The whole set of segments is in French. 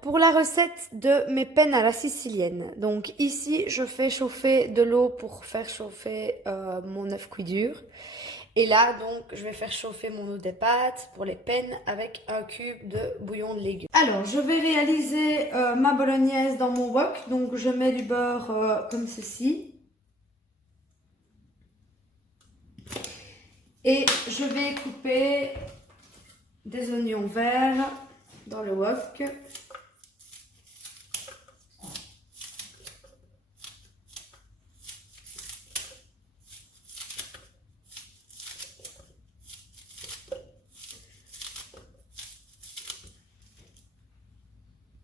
pour la recette de mes penne à la sicilienne, donc ici je fais chauffer de l'eau pour faire chauffer mon œuf cuit dur. Et là donc je vais faire chauffer mon eau des pâtes pour les penne avec un cube de bouillon de légumes. Alors je vais réaliser ma bolognaise dans mon wok, donc je mets du beurre comme ceci. Et je vais couper des oignons verts dans le wok.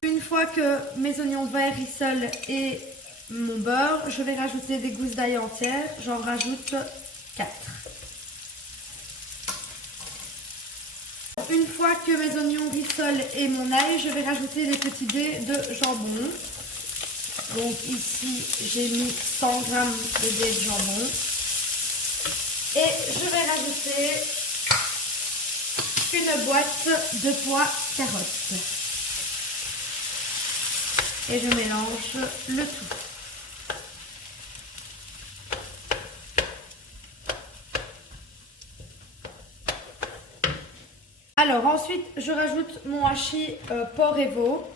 Une fois que mes oignons verts rissolent et mon beurre, je vais rajouter des gousses d'ail entières. J'en rajoute 4. Une fois que mes oignons rissolent et mon ail, je vais rajouter des petits dés de jambon. Donc ici, j'ai mis 100 g de dés de jambon. Et je vais rajouter une boîte de pois carottes. Et je mélange le tout. Alors ensuite, je rajoute mon hachis porc et veau.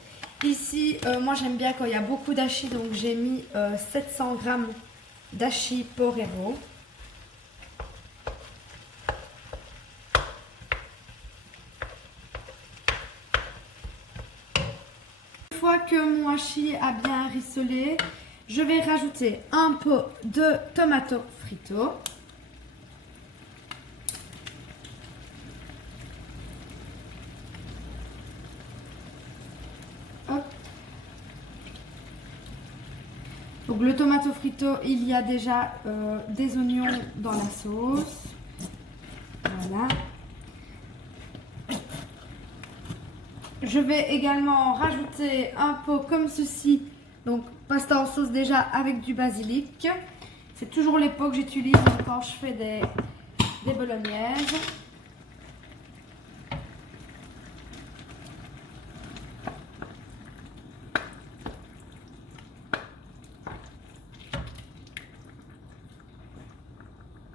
Ici, moi j'aime bien quand il y a beaucoup d'hachis, donc j'ai mis 700 g d'hachis porc et veau. Une fois que mon hachis a bien rissolé, je vais rajouter un pot de tomato frito. Hop. Donc le tomato frito, il y a déjà des oignons dans la sauce. Voilà. Je vais également rajouter un pot comme ceci, donc pasta en sauce déjà avec du basilic. C'est toujours les pots que j'utilise quand je fais des bolognaises.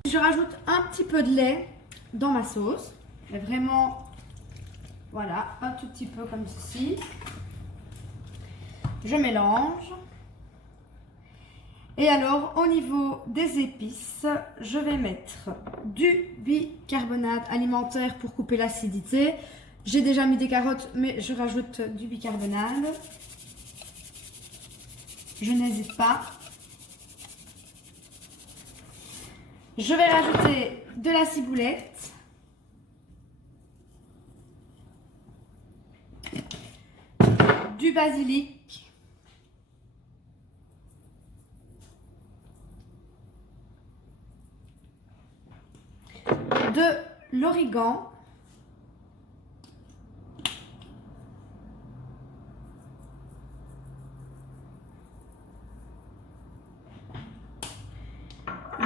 Je rajoute un petit peu de lait dans ma sauce, mais vraiment... Voilà, un tout petit peu comme ceci. Je mélange. Et alors, au niveau des épices, je vais mettre du bicarbonate alimentaire pour couper l'acidité. J'ai déjà mis des carottes, mais je rajoute du bicarbonate. Je n'hésite pas. Je vais rajouter de la ciboulette. Du basilic, de l'origan,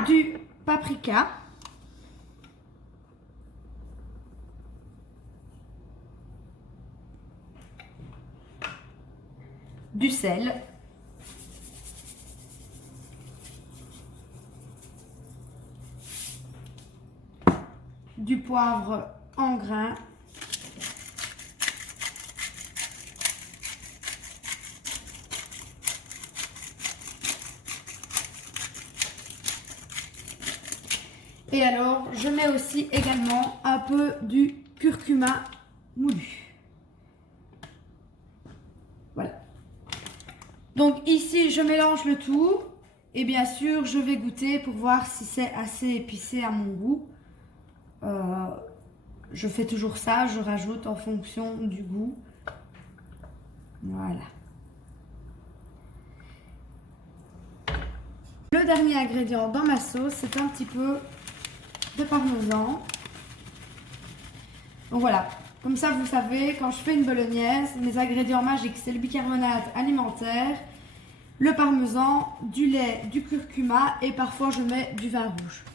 du paprika, du sel, du poivre en grains, et alors je mets aussi également un peu du curcuma moulu. Voilà. Donc ici, je mélange le tout et bien sûr, je vais goûter pour voir si c'est assez épicé à mon goût. Je fais toujours ça, je rajoute en fonction du goût. Voilà. Le dernier ingrédient dans ma sauce, c'est un petit peu de parmesan. Donc voilà. Comme ça, vous savez, quand je fais une bolognaise, mes ingrédients magiques, c'est le bicarbonate alimentaire, le parmesan, du lait, du curcuma et parfois je mets du vin rouge.